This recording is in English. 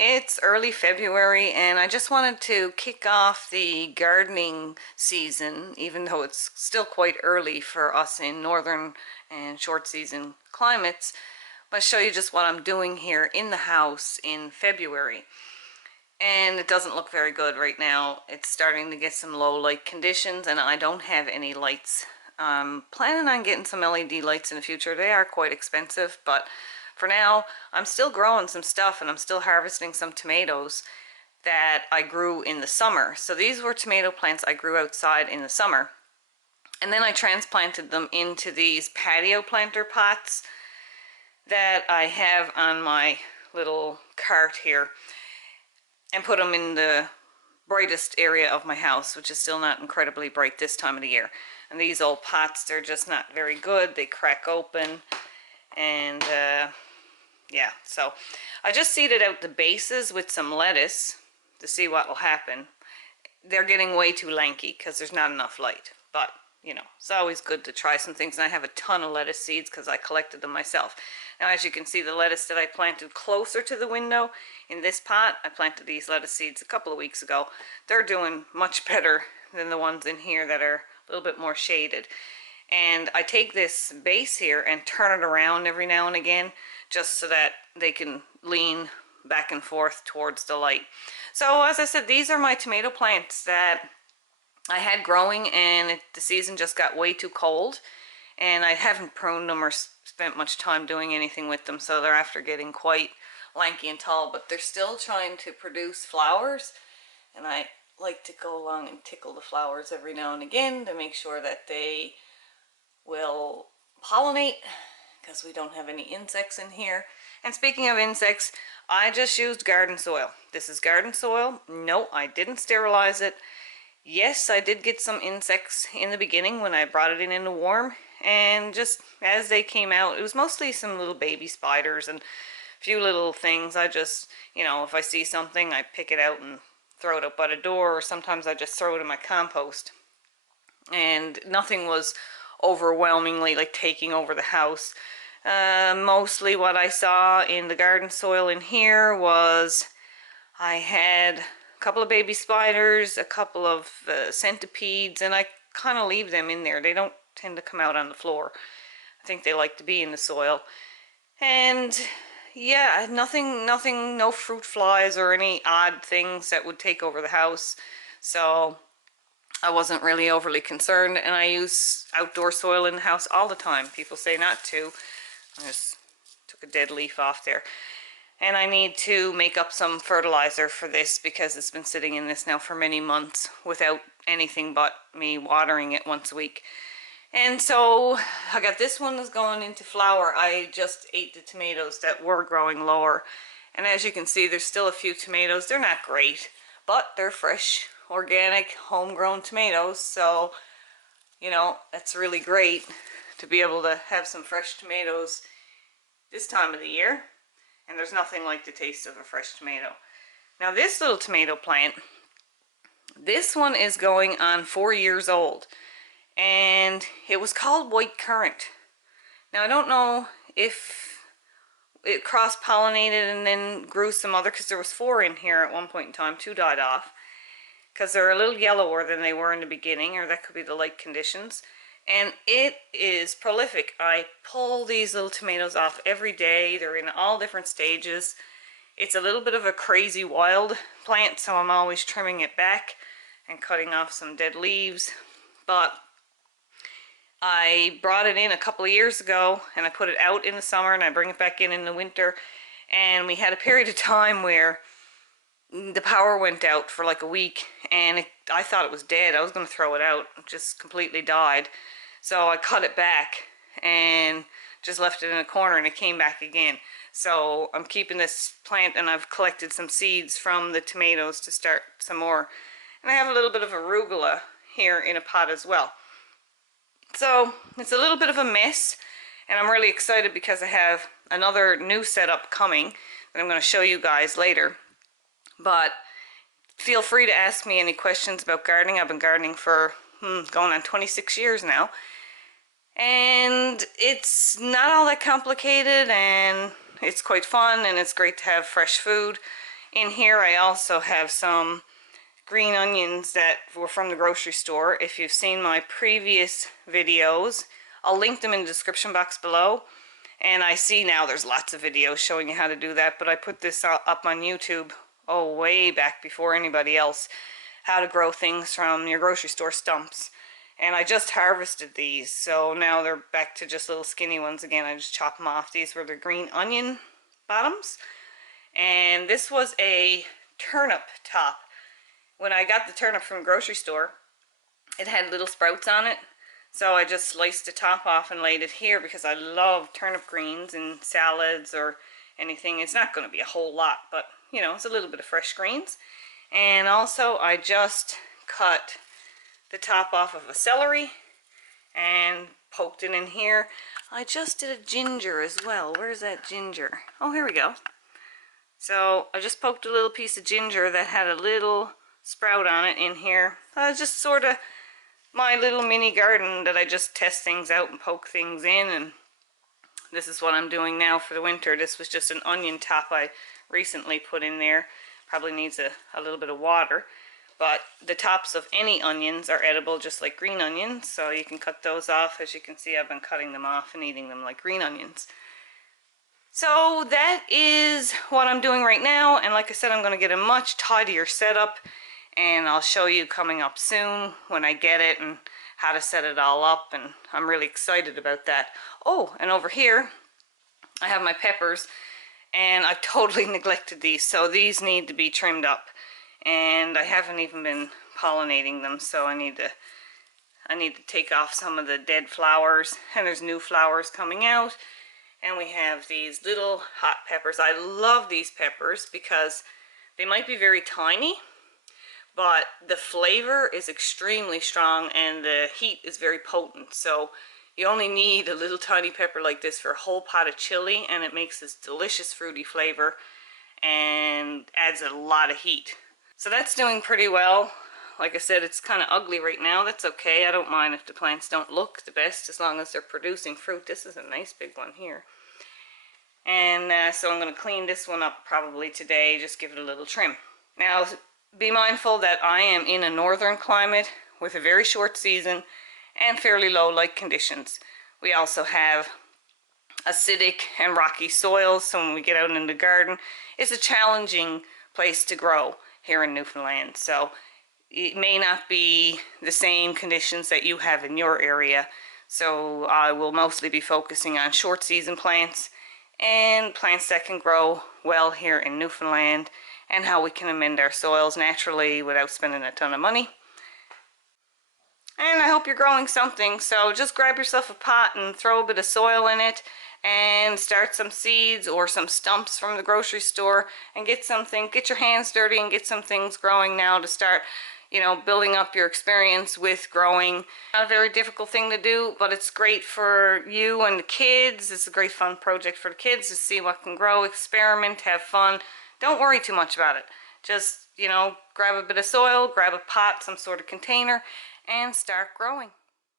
It's early February and I just wanted to kick off the gardening season, even though it's still quite early for us in northern and short season climates. But show you just what I'm doing here in the house in February. And it doesn't look very good right now. It's starting to get some low light conditions and I don't have any lights. Planning on getting some LED lights in the future. They are quite expensive, but for now, I'm still growing some stuff and I'm still harvesting some tomatoes that I grew in the summer. So these were tomato plants I grew outside in the summer. And then I transplanted them into these patio planter pots that I have on my little cart here and put them in the brightest area of my house, which is still not incredibly bright this time of the year. And these old pots, they're just not very good. They crack open and yeah, so I just seeded out the bases with some lettuce to see what will happen. They're getting way too lanky because there's not enough light, but you know, it's always good to try some things. And I have a ton of lettuce seeds because I collected them myself. Now, as you can see, the lettuce that I planted closer to the window in this pot, I planted these lettuce seeds a couple of weeks ago. They're doing much better than the ones in here that are a little bit more shaded. And I take this base here and turn it around every now and again just so that they can lean back and forth towards the light. So as I said, these are my tomato plants that I had growing, and the season just got way too cold and I haven't pruned them or spent much time doing anything with them, so they're after getting quite lanky and tall, but they're still trying to produce flowers, and I like to go along and tickle the flowers every now and again to make sure that they will pollinate, because we don't have any insects in here. And speaking of insects, I just used garden soil. This is garden soil. No, I didn't sterilize it. Yes, I did get some insects in the beginning when I brought it in the warm, and just as they came out, it was mostly some little baby spiders and a few little things. I just, you know, if I see something, I pick it out and throw it up by the door, or sometimes I just throw it in my compost. And nothing was overwhelmingly like taking over the house. Mostly what I saw in the garden soil in here was I had a couple of baby spiders, a couple of centipedes, and I kind of leave them in there. They don't tend to come out on the floor. I think they like to be in the soil. And yeah, nothing, no fruit flies or any odd things that would take over the house. So I wasn't really overly concerned, and I use outdoor soil in the house all the time. People say not to. I just took a dead leaf off there. And I need to make up some fertilizer for this because it's been sitting in this now for many months without anything but me watering it once a week. And so I got this one that's going into flower. I just ate the tomatoes that were growing lower. And as you can see, there's still a few tomatoes. They're not great, but they're fresh, organic, homegrown tomatoes. So, you know, that's really great to be able to have some fresh tomatoes this time of the year. And there's nothing like the taste of a fresh tomato. Now this little tomato plant, this one is going on 4 years old. And it was called white currant. Now I don't know if it cross-pollinated and then grew some other, because there was 4 in here at one point in time. 2 died off because they're a little yellower than they were in the beginning, or that could be the light conditions. And it is prolific. I pull these little tomatoes off every day. They're in all different stages. It's a little bit of a crazy wild plant, so I'm always trimming it back and cutting off some dead leaves. But I brought it in a couple of years ago, and I put it out in the summer, and I bring it back in the winter. And we had a period of time where the power went out for like a week, and I thought it was dead. I was going to throw it out. It just completely died. So I cut it back and just left it in a corner, and it came back again. So I'm keeping this plant, and I've collected some seeds from the tomatoes to start some more. And I have a little bit of arugula here in a pot as well. So it's a little bit of a mess, and I'm really excited because I have another new setup coming that I'm going to show you guys later. But feel free to ask me any questions about gardening. I've been gardening for going on 26 years now, and it's not all that complicated, and it's quite fun, and it's great to have fresh food. In here I also have some green onions that were from the grocery store. If you've seen my previous videos, I'll link them in the description box below. And I see now there's lots of videos showing you how to do that, but I put this up on YouTube, oh, way back before anybody else, how to grow things from your grocery store stumps. And I just harvested these, so now they're back to just little skinny ones again. I just chop them off. These were the green onion bottoms. And this was a turnip top. When I got the turnip from the grocery store, it had little sprouts on it. So I just sliced the top off and laid it here because I love turnip greens in salads or anything. It's not going to be a whole lot, but you know, it's a little bit of fresh greens. And also I just cut the top off of a celery and poked it in here. I just did a ginger as well. Where's that ginger? Oh, here we go. So I just poked a little piece of ginger that had a little sprout on it in here. Just sort of my little mini garden that I just test things out and poke things in, and this is what I'm doing now for the winter. This was just an onion top I recently put in there. Probably needs a little bit of water, but the tops of any onions are edible just like green onions, so you can cut those off. As you can see, I've been cutting them off and eating them like green onions. So that is what I'm doing right now, and like I said, I'm going to get a much tidier setup, and I'll show you coming up soon when I get it and how to set it all up, and I'm really excited about that. Oh, and over here I have my peppers, and I've totally neglected these, so these need to be trimmed up, and I haven't even been pollinating them, so I need to take off some of the dead flowers, and there's new flowers coming out. And we have these little hot peppers. I love these peppers because they might be very tiny, but the flavor is extremely strong and the heat is very potent. So you only need a little tiny pepper like this for a whole pot of chili, and it makes this delicious fruity flavor and adds a lot of heat. So that's doing pretty well. Like I said, it's kind of ugly right now. That's okay. I don't mind if the plants don't look the best as long as they're producing fruit. This is a nice big one here. And so I'm going to clean this one up probably today, just give it a little trim. Now, be mindful that I am in a northern climate with a very short season and fairly low light conditions. We also have acidic and rocky soils, so when we get out in the garden, it's a challenging place to grow here in Newfoundland. So it may not be the same conditions that you have in your area. So I will mostly be focusing on short season plants and plants that can grow well here in Newfoundland, and how we can amend our soils naturally without spending a ton of money. And I hope you're growing something, so just grab yourself a pot and throw a bit of soil in it and start some seeds or some stumps from the grocery store and get your hands dirty and get some things growing now to start, you know, building up your experience with growing. Not a very difficult thing to do, but it's great for you and the kids. It's a great fun project for the kids to see what can grow, experiment, have fun. Don't worry too much about it. Just, you know, grab a bit of soil, grab a pot, some sort of container, and start growing.